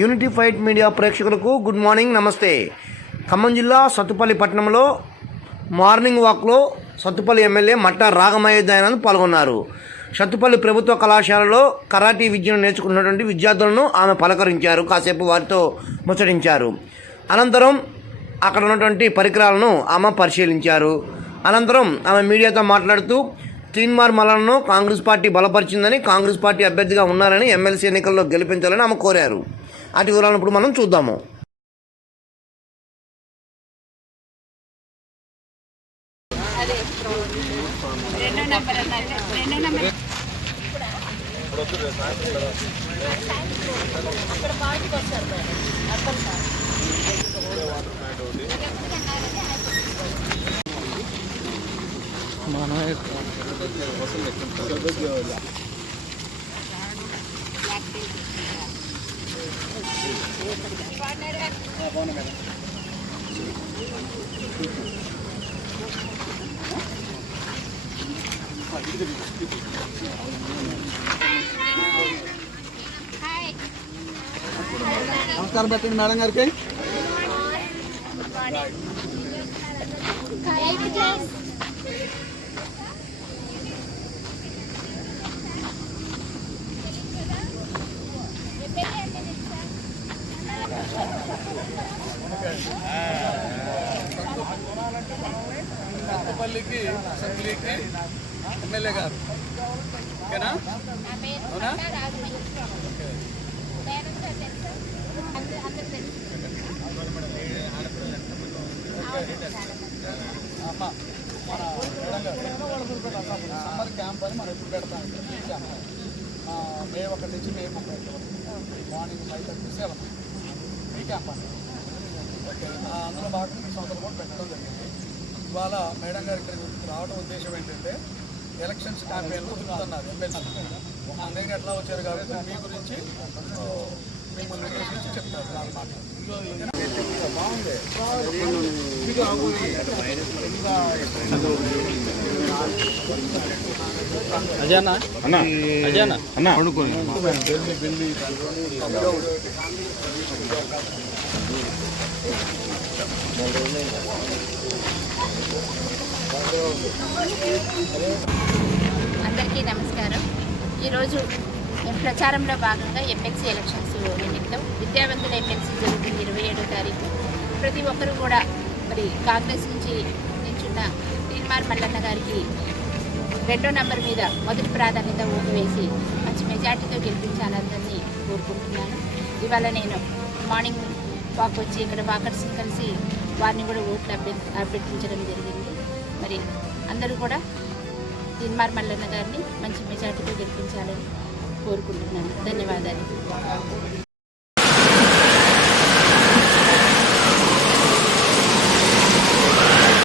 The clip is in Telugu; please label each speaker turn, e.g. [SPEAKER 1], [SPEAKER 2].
[SPEAKER 1] యూనిటీ ఫైట్ మీడియా ప్రేక్షకులకు గుడ్ మార్నింగ్ నమస్తే. ఖమ్మం జిల్లా సత్తుపల్లి పట్టణంలో మార్నింగ్ వాక్లో సత్తుపల్లి ఎమ్మెల్యే మట్టా రాగమయ్య దయానంద్ పాల్గొన్నారు. సత్తుపల్లి ప్రభుత్వ కళాశాలలో కరాటీ విద్యను నేర్చుకున్నటువంటి విద్యార్థులను ఆమె పలకరించారు. కాసేపు వారితో ముచ్చటించారు. అనంతరం అక్కడ ఉన్నటువంటి పరికరాలను ఆమె పరిశీలించారు. అనంతరం ఆమె మీడియాతో మాట్లాడుతూ తీన్మార్ మలన్ను కాంగ్రెస్ పార్టీ బలపరిచిందని కాంగ్రెస్ పార్టీ అభ్యర్థిగా ఉన్నారని ఎమ్మెల్సీ ఎన్నికల్లో గెలిపించాలని ఆమె కోరారు. వాటి వివరాలను ఇప్పుడు మనం చూద్దాము.
[SPEAKER 2] రెండో నెంబర్ అన్నారు రెండో నెంబర్
[SPEAKER 3] నమస్కారం పెట్టండి మేడం గారికి. Thank you. కొత్తపల్లికి అసెంబ్లీకి ఎమ్మెల్యే గారు. ఓకేనా? అవునా? అమ్మ మన సమ్మర్ క్యాంప్ అని మనం ఎప్పుడు పెడతాం. మే ఒకటి నుంచి మే ముప్పై మార్నింగ్ ఫైవ్ థర్టీ సెవెన్ ఈ క్యాంప్ అండి ఓకే ఆ, అందులో భాగంగా ఈ సంవత్సరం కూడా పెట్టడం జరిగింది. ఇవాళ మేడం గారు ఇక్కడికి రావడం ఉద్దేశం ఏంటంటే ఎలక్షన్స్ క్యాంపెయిన్లో తిరుగుతున్నారు ఎమ్మెల్సీ. అందరికీ ఎట్లా వచ్చారు కాబట్టి మీ గురించి ఆ, మిమ్మల్ని ఉద్దేశించి చెప్తారు మాటలు
[SPEAKER 4] అజానా? అన్న. అజానా? అన్న.
[SPEAKER 2] అందరికీ నమస్కారం. ఈరోజు మేము ప్రచారంలో భాగంగా ఎమ్మెల్సీ ఎలక్షన్స్ నిమిత్తం విద్యావంతుల ఎమ్మెల్సీ జరుగుతుంది ఇరవై ఏడో తారీఖు. ప్రతి ఒక్కరూ కూడా మరి కాంగ్రెస్ నుంచి నిల్చున్న తీన్మార్ మల్లన్న గారికి రెండో నంబర్ మీద మొదటి ప్రాధాన్యత ఓటు వేసి మంచి మెజార్టీతో గెలిపించాలందరినీ కోరుకుంటున్నాను. ఇవాళ నేను మార్నింగ్ వాక్ వచ్చి ఇక్కడ వాకర్స్ని కలిసి వారిని కూడా ఓట్లు అభ్య అభ్యర్థించడం జరిగింది. మరి అందరూ కూడా తిన్మార్ మల్లన్న గారిని మంచి మెజార్టీతో గెలిపించాలని కోరుకుంటున్నాను. ధన్యవాదాలు.